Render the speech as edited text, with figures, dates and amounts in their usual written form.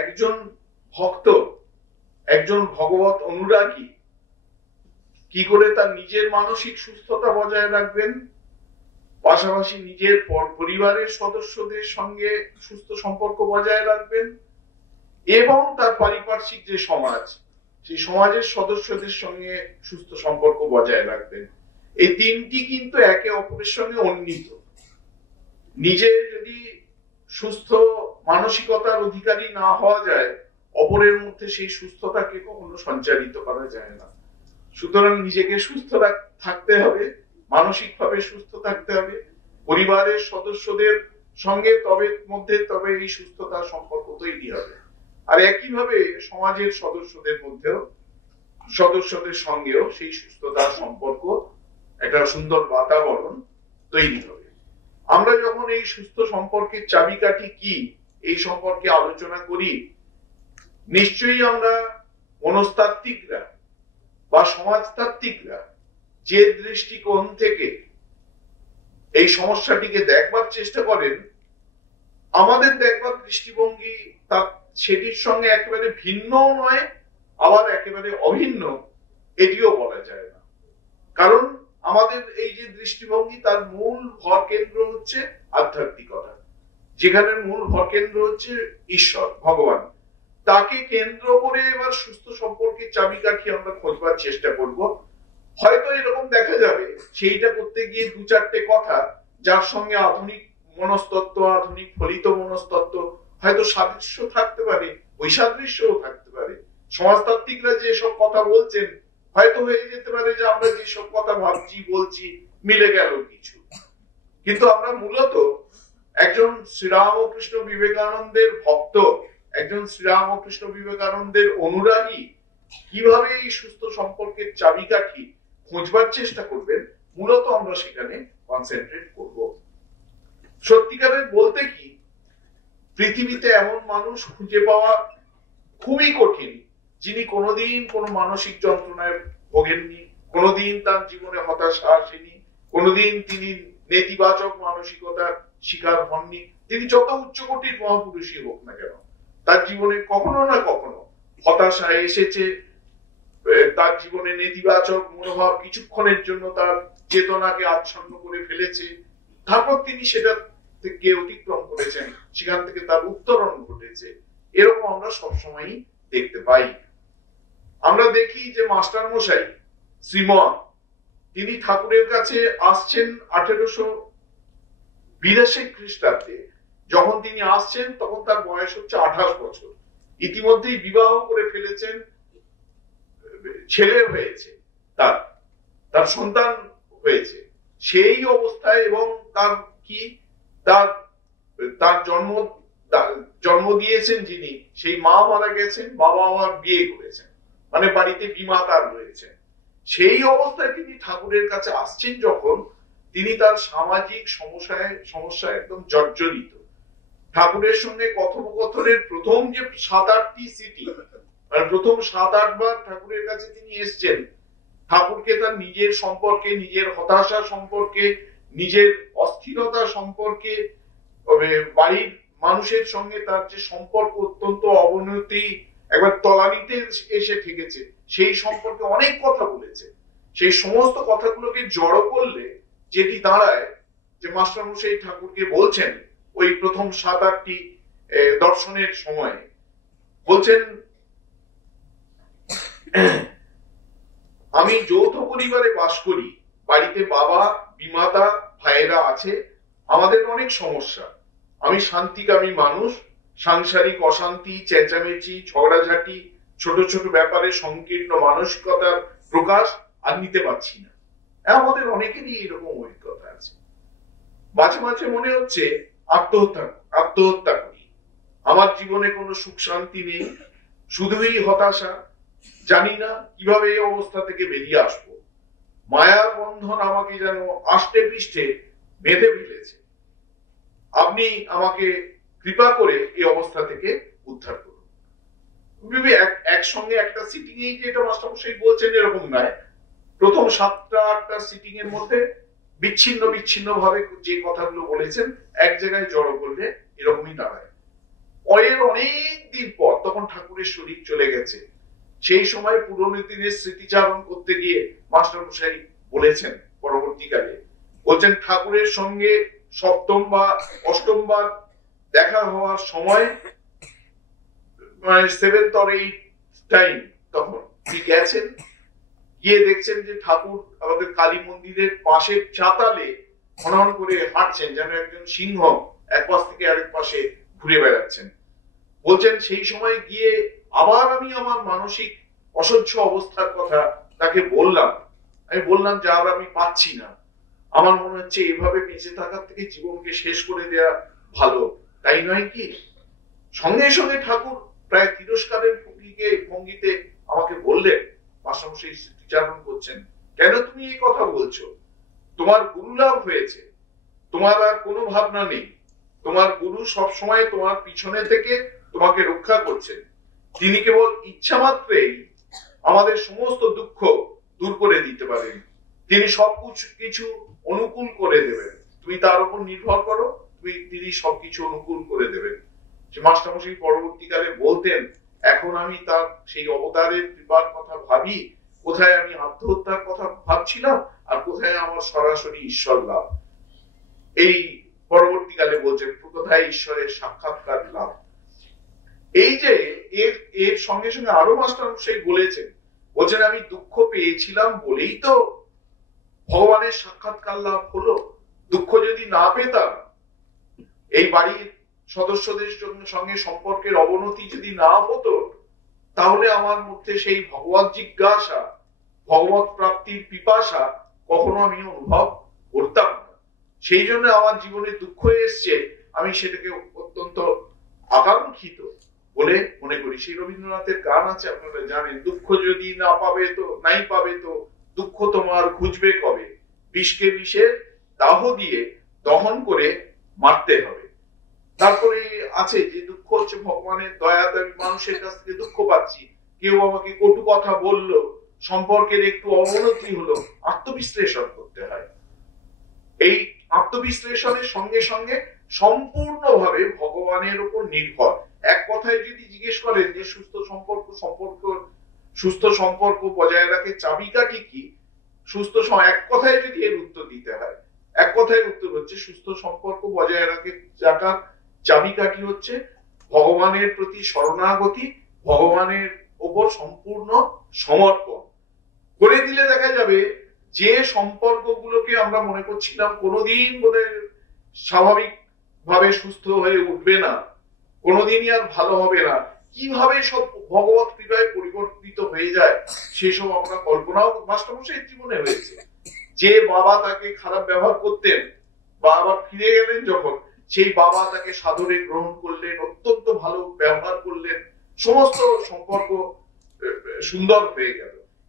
একজন ভক্ত, একজন ভগবত অনুরাগী কি করে তার নিজের মানসিক সুস্থতা বজায় রাখবেন, পাশাপাশি নিজের পরিবারের সদস্যদের সঙ্গে সুস্থ সম্পর্ক বজায় রাখবেন এবং তার পারিপার্শ্বিক যে সমাজ, সেই সমাজের সদস্যদের সঙ্গে সুস্থ সম্পর্ক বজায় রাখবেন। এই তিনটি কিন্তু একে অপরের সঙ্গে অন্বিত। নিজে যদি সুস্থ মানসিকতার অধিকারী না হওয়া যায়, অপরের মধ্যে সেই সুস্থতাকে কখনো সঞ্চারিত করা যায় না। সুতরাং নিজেকে সুস্থ থাকতে হবে, মানসিকভাবে সুস্থ থাকতে হবে, পরিবারের সদস্যদের সঙ্গে তবে এই সুস্থতার সম্পর্ক তৈরি হবে। আর একইভাবে সমাজের সদস্যদের সঙ্গেও সেই সুস্থতার সম্পর্ক, একটা সুন্দর বাতাবরণ তৈরি হবে। আমরা যখন এই সুস্থ সম্পর্কের চাবিকাঠি কি এই সম্পর্কে আলোচনা করি, নিশ্চয়ই আমরা মনস্তাত্ত্বিকরা বা সমাজতাত্ত্বিকরা যে দৃষ্টিকোণ থেকে এই সমস্যাটিকে দেখবার চেষ্টা করেন, আমাদের দেখবার দৃষ্টিভঙ্গি সেটির সঙ্গে একেবারে ভিন্ন নয়, আবার একেবারে অভিন্ন এটিও বলা যায় না। কারণ আমাদের এই যে দৃষ্টিভঙ্গি, তার মূল ভর কেন্দ্র হচ্ছে আধ্যাত্মিকতা, যেখানে মূল ভর কেন্দ্র হচ্ছে ঈশ্বর, ভগবান। তাকে কেন্দ্র করে এবার সুস্থ সম্পর্কের চাবিকাঠি আমরা খোঁজবার চেষ্টা করব। হয়তো এরকম দেখা যাবে সেইটা করতে গিয়ে দু চারটে কথা যার সঙ্গে আধুনিক মনস্তত্ত্ব, আধুনিক ফলিত মনস্তত্ত্ব হয়তো সাদৃশ্য থাকতে পারে, বৈসাদৃশ্যও থাকতে পারে। সমাজতাত্ত্বিকরা যেসব কথা বলছেন হয়তো হয়ে যেতে পারে যে আমরা যেসব কথা ভাবছি বলছি মিলে গেল কিছু, কিন্তু আমরা মূলত একজন শ্রীরামকৃষ্ণ বিবেকানন্দের ভক্ত, একজন শ্রীরামকৃষ্ণ বিবেকানন্দের অনুরাগী কিভাবে এই সুস্থ সম্পর্কের চাবিকাঠি খোঁজবার চেষ্টা করবেন, মূলত আমরা সেখানে কনসেন্ট্রেট করব। সত্যিকারের বলতে কি, পৃথিবীতে এমন মানুষ খুঁজে পাওয়া খুবই কঠিন যিনি কোনোদিন কোনো মানসিক যন্ত্রণায় ভোগেননি, কোনোদিন তার জীবনে হতাশা আসেনি, কোনোদিন তিনি নেতিবাচক মানসিকতার শিকার হননি। তিনি যত উচ্চকোটির মহাপুরুষই হোক না কেন, তার জীবনে কখনো না কখনো হতাশা এসেছে, তার জীবনে নেতিবাচক মনোভাব কিছুক্ষণের জন্য তার চেতনাকে আচ্ছন্ন করে ফেলেছে, তারপর তিনি সেটা থেকে অতিক্রম করেছেন, সেখান থেকে তার উত্তরণ ঘটেছে। এরকম আমরা সবসময়ই দেখতে পাই। আমরা দেখি যে মাস্টার মশাই শ্রীমন, তিনি ঠাকুরের কাছে আসছেন 1882 খ্রিস্টাব্দে। যখন তিনি আসছেন তখন তার বয়স হচ্ছে 28 বছর। ইতিমধ্যেই বিবাহ করে ফেলেছেন, ছেলে হয়েছে, তার সন্তান হয়েছে। সেই অবস্থায় এবং তার কি তার জন্ম দিয়েছেন যিনি, সেই মা মারা গেছেন, বাবা আবার বিয়ে করেছেন, মানে বাড়িতে বিমাতার রয়েছেন। সেই অবস্থায় তিনি ঠাকুরের কাছে আসছেন যখন, তিনি তার সামাজিক সমস্যায় একদম জর্জরিত। ঠাকুরের সঙ্গে কথোপকথনের প্রথম যে 7-8টি সিটি, মানে প্রথম 7-8 বার ঠাকুরের কাছে তিনি এসছেন, ঠাকুরকে তার নিজের সম্পর্কে, নিজের হতাশা সম্পর্কে, নিজের অস্থিরতা সম্পর্কে, বাড়ির মানুষের সঙ্গে তার যে সম্পর্ক অত্যন্ত অবনতি, একবার তলানিতে এসে ঠেকেছে, সেই সম্পর্কে অনেক কথা বলেছে। সেই সমস্ত কথাগুলোকে জড়ো করলে যেটি দাঁড়ায় যে মাস্টারমশাই ঠাকুরকে বলছেন ওই প্রথম 7-8টি দর্শনের সময়, বলছেন, আমি যৌথ পরিবারে বাস করি, বাড়িতে বাবা, বিমাতা, ভাইয়েরা আছে, আমাদের অনেক সমস্যা। আমি শান্তিকামী মানুষ, সাংসারিক অশান্তি, চেঁচামেচি, ঝগড়াঝাটি, ছোট ছোট ব্যাপারে সংকীর্ণ মানসিকতার প্রকাশ আর নিতে পারছি না। আমাদের অনেকেরই এরকম অভিজ্ঞতা আছে। মাঝে মাঝে মনে হচ্ছে আত্মহত্যা করি, আমার জীবনে কোনো সুখ শান্তি নেই, শুধুই হতাশা, জানি না কিভাবে এই অবস্থা থেকে বেরিয়ে আসবো। মায়ার বন্ধন আমাকে যেন আষ্টে পৃষ্ঠে বেঁধে ফেলেছে। আপনি আমাকে কৃপা করে এই অবস্থা থেকে উদ্ধার করুন। একসঙ্গে একটা সিটিং এই যে এটা মাস্টারমশাই বলছেন এরকম নয়, প্রথম 7-8টা সিটিং এর মধ্যে বিচ্ছিন্ন ভাবে যে কথাগুলো বলেছেন এক জায়গায় জড়ো করলে এরকমই দাঁড়ায়। এর অনেক দিন তখন ঠাকুরের শরীর চলে গেছে। সেই সময় পুরনো দিনের স্মৃতিচারণ করতে গিয়ে মাস্টারমশাই বলেছেন পরবর্তীকালে, বলছেন ঠাকুরের সঙ্গে সপ্তম বা অষ্টমবার দেখা হওয়ার সময়, মানে 7th or 8th টাইম, তখন তিনি গেছেন, গিয়ে দেখছেন যে ঠাকুর আমাদের কালী মন্দিরের পাশের চাতালে খনন করে হাঁটছেন, যেন একজন সিংহ এক পাশ থেকে আরেক পাশে ঘুরে বেড়াচ্ছেন। বলছেন সেই সময় গিয়ে আবার আমি আমার মানসিক অসহ্য অবস্থার কথা তাকে বললাম। আমি বললাম যে আর আমি পাচ্ছি না, আমার মনে হচ্ছে এভাবে বেঁচে থাকার থেকে জীবনকে শেষ করে দেওয়া ভালো, তাই নয় কি? সঙ্গে সঙ্গে ঠাকুর প্রায় তিরস্কারের ভঙ্গিতে আমাকে বললেন, মাস্টারমশাই স্মৃতিচারণ করছেন, কেন তুমি এই কথা বলছো? তোমার গুরু লাভ হয়েছে, তোমার আর কোনো ভাবনা নেই। তোমার গুরু সব সময় তোমার পিছনে থেকে তোমাকে রক্ষা করছেন। তিনি কেবল ইচ্ছা মাত্রেই আমাদের সমস্ত দুঃখ দূর করে দিতে পারেন। তিনি সবকিছু অনুকূল করে দেবেন, তুমি তার উপর নির্ভর করো, তিনি সবকিছু অনুকূল করে দেবেন। মাস্টারমশাই পরবর্তীকালে বলতেন, এখন আমি তার সেই অবতারের কৃপার কথা ভাবি, কোথায় আমি আত্মহত্যার কথা ভাবছিলাম আর কোথায় আমার সরাসরি ঈশ্বর লাভ। এই পরবর্তীকালে বলছেন কোথায় ঈশ্বরের সাক্ষাৎকার লাভ। এই যে এর সঙ্গে সঙ্গে আরো মাস্টারমশাই বলেছেন, বলছেন আমি দুঃখ পেয়েছিলাম বলেই তো ভগবানের সাক্ষাৎকার লাভ হলো। দুঃখ যদি না পেতাম, এই বাড়ির সদস্যদের সঙ্গে সম্পর্কের অবনতি যদি না হতো, তাহলে আমার মধ্যে সেই ভগবত জিজ্ঞাসা, ভগবত প্রাপ্তির পিপাসা কখনো আমি অনুভব করতাম না। সেই জন্য আমার জীবনে দুঃখ এসছে, আমি সেটাকে অত্যন্ত আকাঙ্ক্ষিত বলে মনে করি। সেই রবীন্দ্রনাথের গান আছে, আপনারা জানেন, দুঃখ যদি না পাবে তো নাই পাবে তো দুঃখ তোমার খুঁজবে কবে, বিষকে বিষের দাহ দিয়ে দহন করে মারতে হবে। তারপরে আছে যে দুঃখ হচ্ছে ভগবানের দয়া, আমি মানুষের কাছ থেকে দুঃখ পাচ্ছি, কেউ আমাকে কটু কথা বললো, সম্পর্কের একটু অবনতি হলো, আত্মবিশ্লেষণ করতে হয়। এই আত্মবিশ্লেষণের সঙ্গে সঙ্গে সম্পূর্ণভাবে ভগবানের উপর নির্ভর। এক কথায় যদি জিজ্ঞেস করেন যে সুস্থ সম্পর্ক বজায় রাখে চাবিকাঠি কি, এক কথায় যদি এর উত্তর দিতে হয়, এক কথায় উত্তর হচ্ছে সুস্থ সম্পর্ক বজায় রাখার চাবিকাঠি হচ্ছে ভগবানের প্রতি শরণাগতি, ভগবানের ওপর সম্পূর্ণ সমর্পণ করে দিলে দেখা যাবে যে সম্পর্কগুলোকে আমরা মনে করছিলাম কোনোদিন বোধহয় স্বাভাবিক ভাবে সুস্থ হয়ে উঠবে না, কোনোদিনই আর ভালো হবে না, কিভাবে সব ভগবত কৃপায় পরিবর্তিত হয়ে যায়, সেসব আমরা কল্পনাও মাস্টারমশাইয়ের জীবনে হয়েছে। যে বাবা তাকে খারাপ ব্যবহার করতেন, বাবা ফিরে গেলেন যখন, সেই বাবা তাকে সাদরে গ্রহণ করলেন, অত্যন্ত ভালো ব্যবহার করলেন, সমস্ত সম্পর্ক সুন্দর হয়ে গেল।